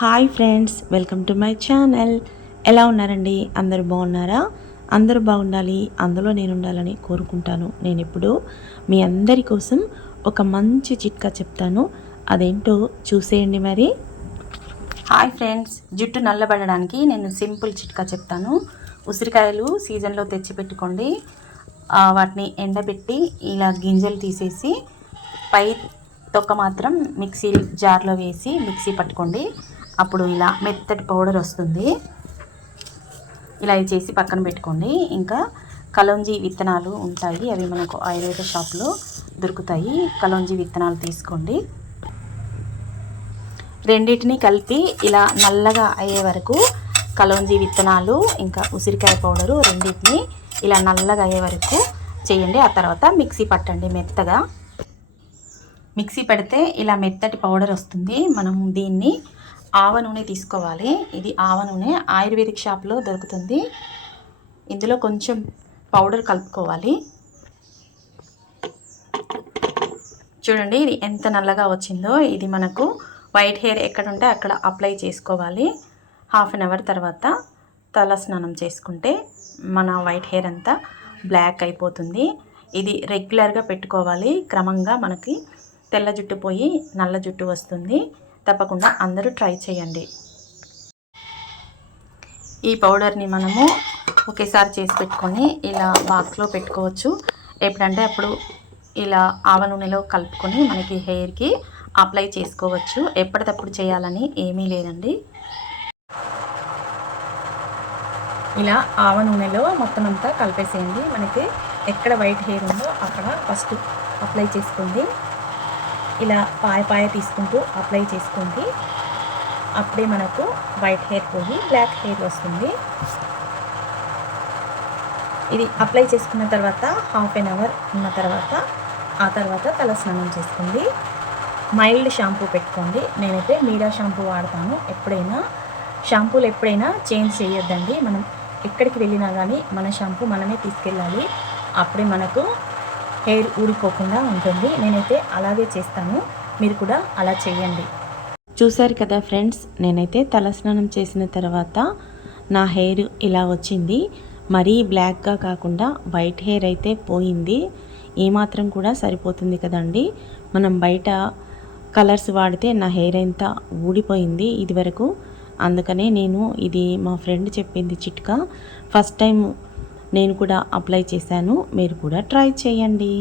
Hi friends, welcome to my channel. ఎలా ఉన్నారండి? అందరూ బాగున్నారా? అందరూ బాగుండాలి, అందులో నేను ఉండాలని కోరుకుంటాను. నేను ఇప్పుడు మీ అందరి కోసం ఒక మంచి చిట్కా చెప్తాను, అదేంటో చూసేయండి మరి. హాయ్ ఫ్రెండ్స్, జుట్టు నల్లబడడానికి నేను సింపుల్ చిట్కా చెప్తాను. ఉసిరికాయలు సీజన్లో తెచ్చి పెట్టుకోండి. వాటిని ఎండబెట్టి ఇలా గింజలు తీసేసి పై తొక్క మాత్రం మిక్సీ జార్లో వేసి మిక్సీ పట్టుకోండి. అప్పుడు ఇలా మెత్తటి పౌడర్ వస్తుంది. ఇలా చేసి పక్కన పెట్టుకోండి. ఇంకా కలోంజీ విత్తనాలు ఉంటాయి, అవి మనకు ఆయుర్వేద షాప్లో దొరుకుతాయి. కలోంజీ విత్తనాలు తీసుకోండి. రెండింటిని కలిపి ఇలా నల్లగా అయ్యే వరకు కలోంజీ విత్తనాలు ఇంకా ఉసిరికాయ పౌడరు రెండింటిని ఇలా నల్లగా అయ్యే వరకు చేయండి. ఆ తర్వాత మిక్సీ పట్టండి. మెత్తగా మిక్సీ పెడితే ఇలా మెత్తటి పౌడర్ వస్తుంది. మనం దీన్ని ఆవ నూనె తీసుకోవాలి. ఇది ఆవ నూనె ఆయుర్వేదిక్ షాప్లో దొరుకుతుంది. ఇందులో కొంచెం పౌడర్ కలుపుకోవాలి. చూడండి ఇది ఎంత నల్లగా వచ్చిందో. ఇది మనకు వైట్ హెయిర్ ఎక్కడ ఉంటే అక్కడ అప్లై చేసుకోవాలి. హాఫ్ అన్ అవర్ తర్వాత తల స్నానం చేసుకుంటే మన వైట్ హెయిర్ అంతా బ్లాక్ అయిపోతుంది. ఇది రెగ్యులర్గా పెట్టుకోవాలి. క్రమంగా మనకి తెల్ల జుట్టు పోయి నల్ల జుట్టు వస్తుంది. తప్పకుండా అందరూ ట్రై చేయండి. ఈ పౌడర్ని మనము ఒకేసారి చేసి పెట్టుకొని ఇలా బాక్స్లో పెట్టుకోవచ్చు. ఎప్పుడంటే అప్పుడు ఇలా ఆవ నూనెలో కలుపుకొని మనకి హెయిర్కి అప్లై చేసుకోవచ్చు. ఎప్పటికప్పుడు చేయాలని ఏమీ లేదండి. ఇలా ఆవ నూనెలో మొత్తం అంతా కలిపేసేయండి. మనకి ఎక్కడ వైట్ హెయిర్ ఉందో అక్కడ ఫస్ట్ అప్లై చేసుకోండి. ఇలా పాయ తీసుకుంటూ అప్లై చేసుకోండి. అప్పుడే మనకు వైట్ హెయిర్ పోయి బ్లాక్ హెయిర్ వస్తుంది. ఇది అప్లై చేసుకున్న తర్వాత హాఫ్ అన్ అవర్ ఉన్న తర్వాత ఆ తర్వాత తల స్నానం చేసుకోండి. మైల్డ్ షాంపూ పెట్టుకోండి. నేనైతే మీరా షాంపూ వాడతాను. షాంపూలు ఎప్పుడైనా చేంజ్ చేయొద్దండి. మనం ఎక్కడికి వెళ్ళినా కానీ మన షాంపూ మనమే తీసుకెళ్ళాలి. అప్పుడే మనకు హెయిర్ ఊడిపోకుండా ఉంటుంది. నేనైతే అలాగే చేస్తాను, మీరు కూడా అలా చేయండి. చూసారు కదా ఫ్రెండ్స్, నేనైతే తలస్నానం చేసిన తర్వాత నా హెయిర్ ఇలా వచ్చింది. మరీ బ్లాక్గా కాకుండా వైట్ హెయిర్ అయితే పోయింది. ఏమాత్రం కూడా సరిపోతుంది కదండి. మనం బయట కలర్స్ వాడితే నా హెయిర్ అంతా ఊడిపోయింది ఇదివరకు. అందుకనే నేను ఇది మా ఫ్రెండ్ చెప్పింది చిట్కా, ఫస్ట్ టైం నేను కూడా అప్లై చేశాను. మీరు కూడా ట్రై చేయండి.